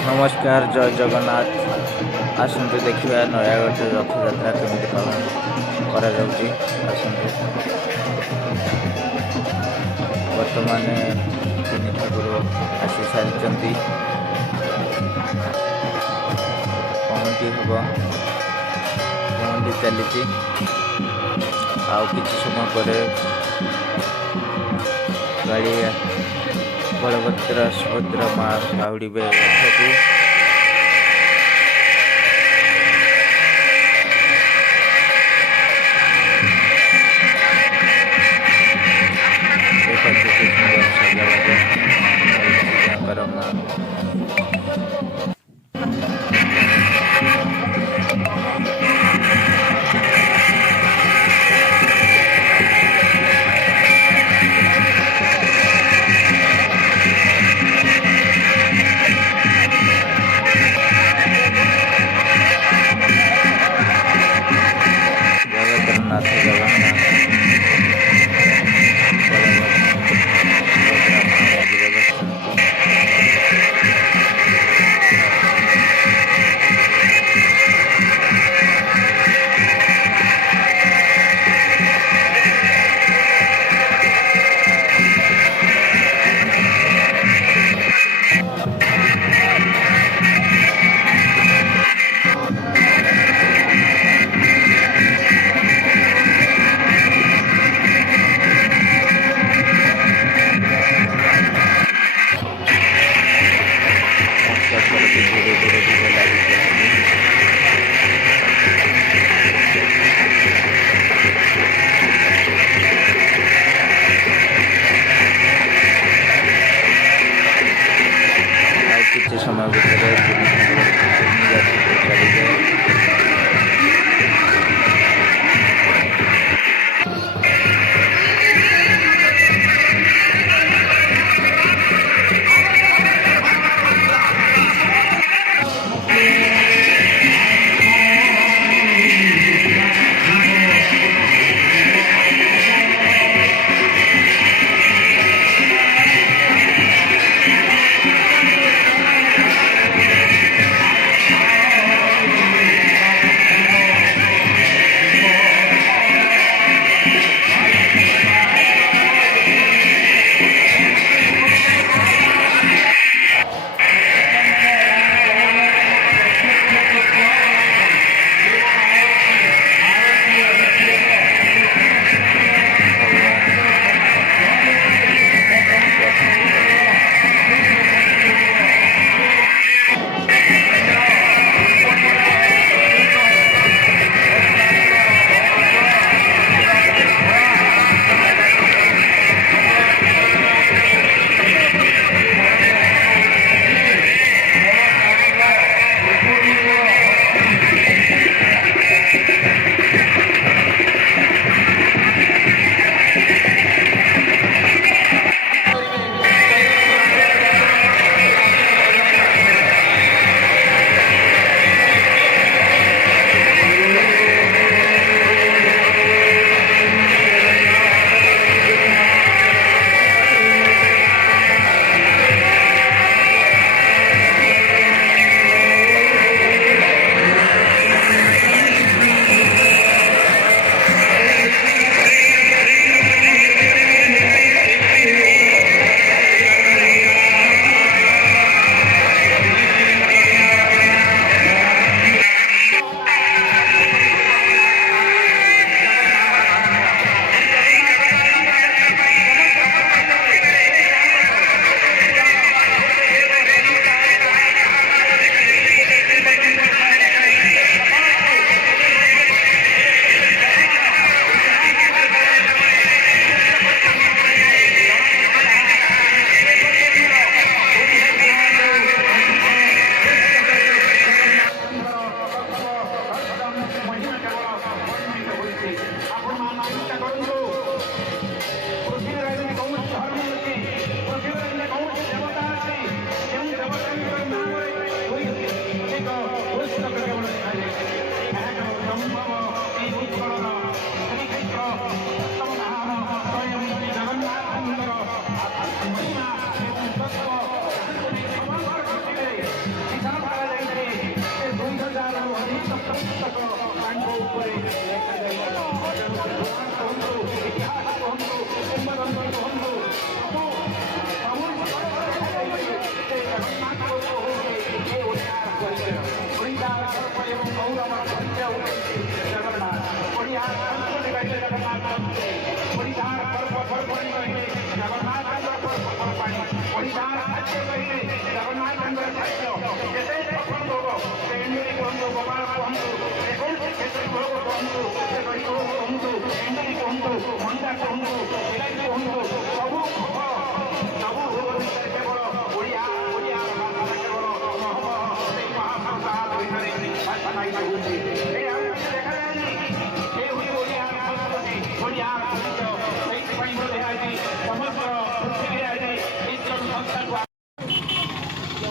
नमस्कार जय जगन्नाथ। आसतु देखिए नयागढ़ रथयात्रा केମିତି पालन କରାଯାଉଛି। आसतु वर्तमान तीन ठाकुर आसी सारी पहुँची हम पहुँची चली आउ किसी समय पर गाड़ी बलभद्र सुभद्रा माँ बाहुड़े रथ को। किसी समय भितर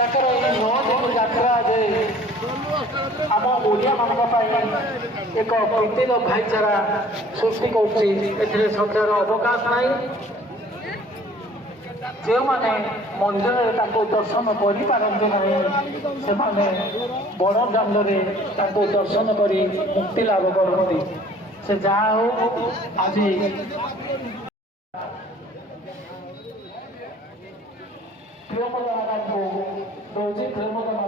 ତାଙ୍କର ଏହି 9 ଦିନ ଯାତ୍ରା ଯେ ଆମ ଓଡ଼ିଆ ମାନଙ୍କ ପାଇଁ ଏକ ପ୍ରୀତିର ଭାଇଚାରା ସୃଷ୍ଟି କରୁଛି। ଏଥିରେ ସଂଖ୍ୟାର ଅବକାଶ ନାହିଁ। ଯେଉଁମାନେ ମନ୍ଦିରରେ ତାଙ୍କୁ ଦର୍ଶନ କରିପାରନ୍ତି ନାହିଁ ସେମାନେ ବଡ଼ ଦାଣ୍ଡରେ ତାଙ୍କୁ ଦର୍ଶନ କରି ମୁକ୍ତି ଲାଭ କରନ୍ତି। ସେ ଯାହା ହଉ ଆଜି ପ୍ରିୟମଦାନଙ୍କୁ ଦଉଛି। ପ୍ରିୟମଦାନ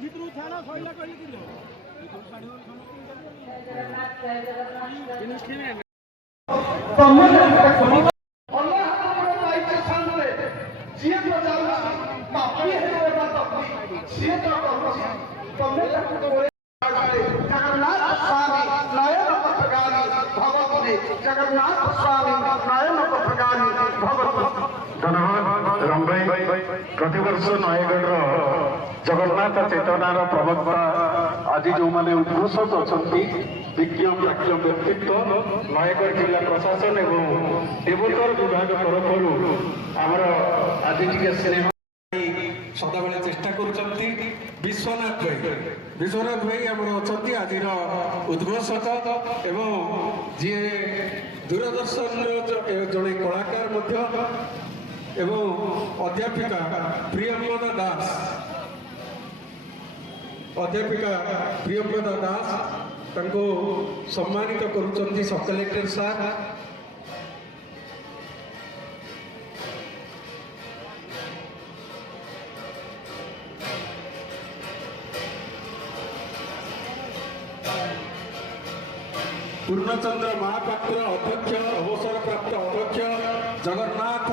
ଭିତରୁ ଛାଡ଼ ଶଇଲା କହିଲେ କି जगन्नाथ स्वामी नयन पथगामी भगवती जगन्नाथ स्वामी नयन पथगामी भगवती। धन्यवाद राम भाई। प्रतिवर्ष नयगढ़ जगन्नाथ चेतनार प्रवक्ता आज जो मैंने उद्घोषक अच्छा विज्ञ प्राज्ञ व्यक्तित्व नयगढ़ जिला प्रशासन एवं देवोत्तर विभाग तरफ आमर आज टे स्नेह सदाबले चेष्टा करुँच विश्वनाथ भाई आमर अच्छा आज उद्घोषक एवं जी दूरदर्शन जड़े कलाकार एवं अध्यापिका प्रियंवदा दास तांको सम्मानित करुचंती सब कलेक्टर सार। पूर्णचंद्र महापात्र अध्यक्ष अवसर प्राप्त अध्यक्ष जगन्नाथ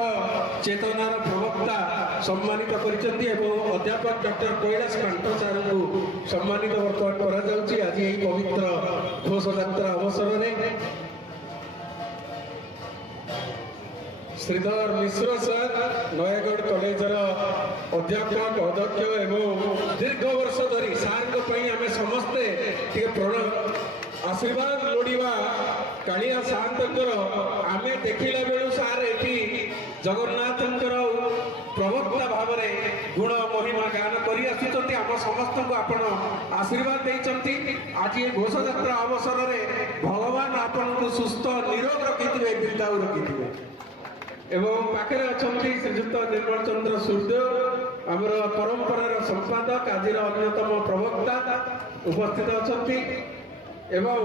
चेतनार प्रवक्ता सम्मानित करिसेंती एवं अध्यापक डॉक्टर कैलाश कांट सार को सम्मानित बर्तमान करा जाउची। आज यही पवित्र घोष यात्रा अवसर में श्रीधर मिश्र सर नयगढ़ कॉलेजर अध्यापक अध्यक्ष एवं दीर्घ वर्ष धरी सार आम समस्ते आशीर्वाद लोड़वा कालिया सार आम देखला बेलू सार ये जगन्नाथ प्रवक्ता भाव में गुण महिमा गान कर समस्त को आपण आशीर्वाद देती। आज ये घोष यात्रा अवसर में भगवान आपन को सुस्थ निरोग रखी वृद्धाऊ रखी एवं पाखे अच्छा श्रीजुक्त निर्मल चंद्र सूर्यदेव आमर परंपरार संपादक आज अन्यतम प्रवक्ता उपस्थित अच्छा एवं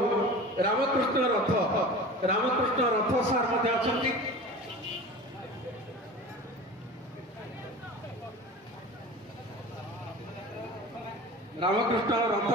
रामकृष्ण रथ सार अच्छा रामकृष्ण रथ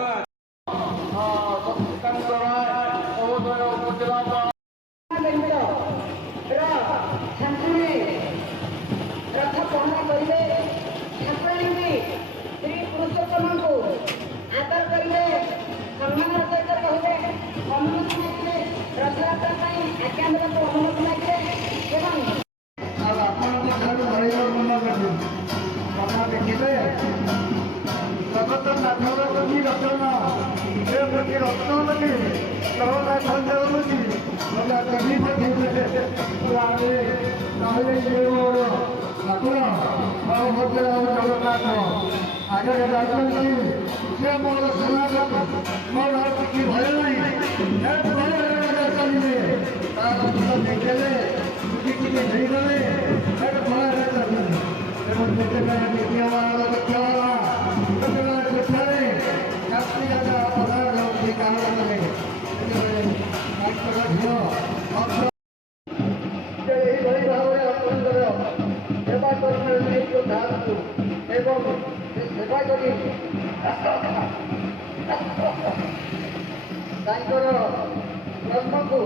जन्म को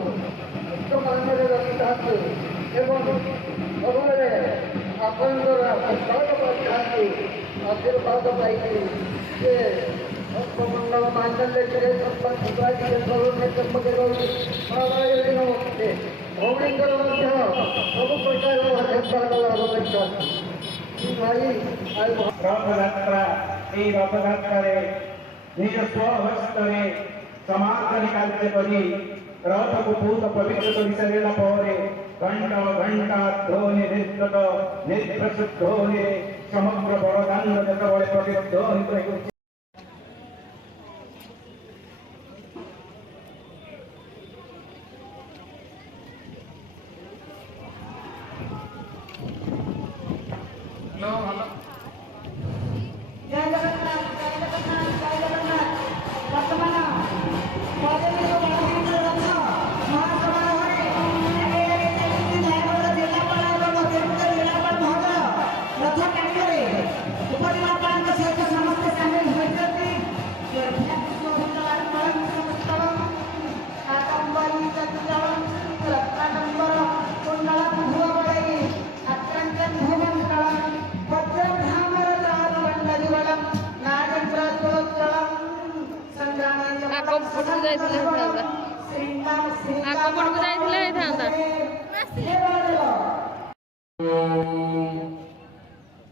उच्च मान रखी ଏବଂ ସବୁବେଳେ ଆପଣଙ୍କର ଆଶୀର୍ବାଦ ପାଇଥାନ୍ତି। ଆଶୀର୍ବାଦ ପାଇକି ସେ ମଣ୍ଡଳ ମାଣ୍ଡଲ୍ୟରେ ଭଉଣୀଙ୍କର ମଧ୍ୟ ସବୁ ପ୍ରକାର ଆଶୀର୍ବାଦ ଲାଭ କରିଥାନ୍ତି। ଭାଇ ରଥଯାତ୍ରା এই রথযাত্রারে নিজ স্বহস্তরে সমাধানী କାର୍ଯ୍ୟ କରି ରଥକୁ ବହୁତ ପବିତ୍ର କରି ସାରିଲା ପରେ ଘଣ୍ଟା ଘଣ୍ଟା ଧ୍ୱନି ନିର୍ଗତ ନିର୍ଭ୍ରସ ଧ୍ୱନିରେ ସମଗ୍ର ବଡ଼ଦାଣ୍ଡ ଯେତେବେଳେ ପ୍ରତିଧ୍ୱନିତ ହେଉଛି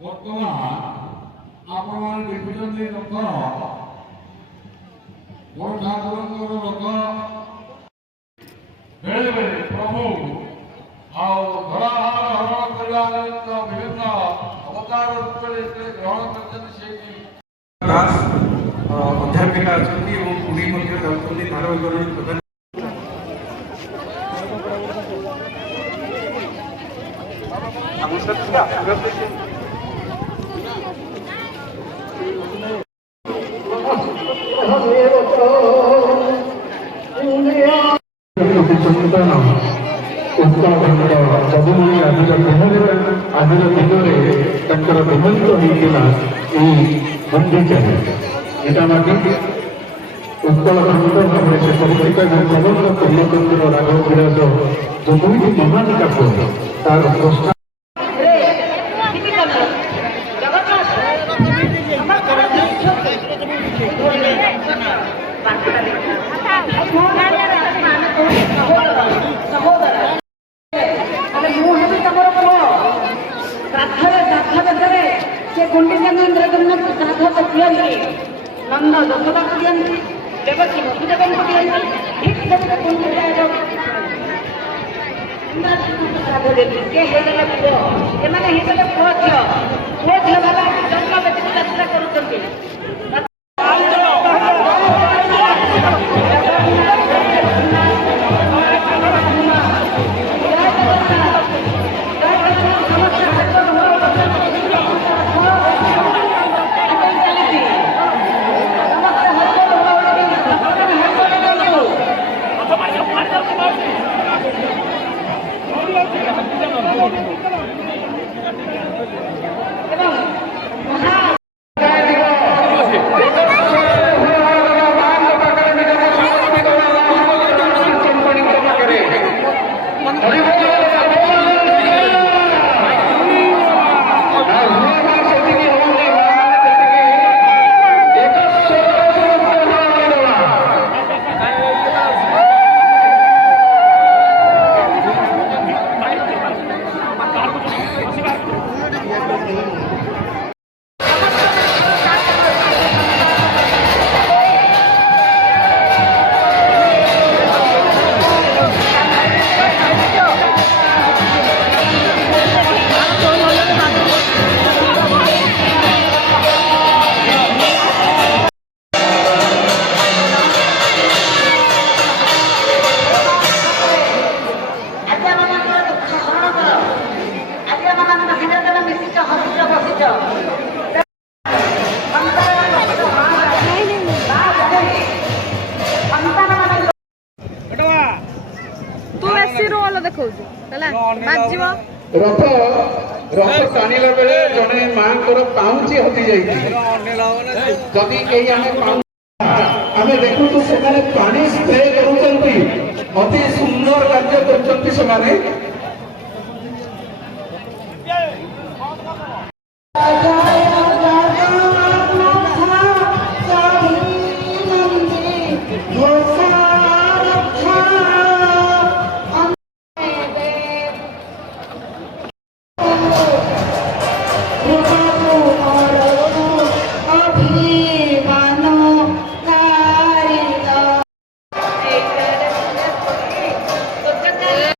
ବର୍ତ୍ତମାନ ଆପଣମାନେ ଦେଖୁଛନ୍ତି ରଥ ବଡ଼ ଠାକୁରଙ୍କର ରଥ ବେଳେ ବେଳେ ପ୍ରଭୁ ଆଉ ଧରାଧାର ହରଣ କରିବା ବିଭିନ୍ନ ଅବତାର ରୂପରେ ଗ୍ରହଣ କରିଛନ୍ତି ସେଇଠି ଦାସ ଅଧ୍ୟାପିକା ଅଛନ୍ତି ଏବଂ ପୁରୀ ମଧ୍ୟ ଯାଉଛନ୍ତି ଧାରାବାହିକ ପ୍ରଧାନ ଚିନ୍ତନ ଉତ୍କଳଖଣ୍ଡ ସବୁଭଳି ଆଜିର ଦିନରେ ତାଙ୍କର ଦେହାନ୍ତ ହୋଇଥିଲା ଏହି ଗୁଣ୍ଡିଚାରେ। ଏଟା ମଧ୍ୟ ଉତ୍କଳଖଣ୍ଡ ଭାବରେ ସେ ପରିଚିତ ଏବଂ ପ୍ରବନ୍ଧ ପୂର୍ଣ୍ଣଚନ୍ଦ୍ର ରାଘବ ବିଳାସ ଯେଉଁ ଦୁଇଟି ମହାନ କାବ୍ୟ ତାର ସ୍ରଷ୍ଟା ନନ୍ଦ ଯଶୋଦାକୁ ଦିଅନ୍ତି, ଦେବକୀ ବସୁଦେବଙ୍କୁ ଦିଅନ୍ତି, ଠିକ୍ ସେମିତି ଗୁଣ୍ଡିଚାର ସିଏ ହେଇଗଲେ ପୁଅ, ଏମାନେ ହେଇଗଲେ ପୁଅ ଝିଅ ବାବା ଜନ୍ମ ବ୍ୟତୀତ ଯାତ୍ରା କରୁଛନ୍ତି। ରଥ ଟାଣିଲା ବେଳେ ଜଣେ ମାଙ୍କର ପାଉଁଜି ହଜି ଯାଇଛି। ଯଦି କେହି ଆମେ ଦେଖୁଛୁ ସେମାନେ ପାଣି ସ୍ପ୍ରେ କରୁଛନ୍ତି, ଅତି ସୁନ୍ଦର କାର୍ଯ୍ୟ କରୁଛନ୍ତି ସେମାନେ। Raja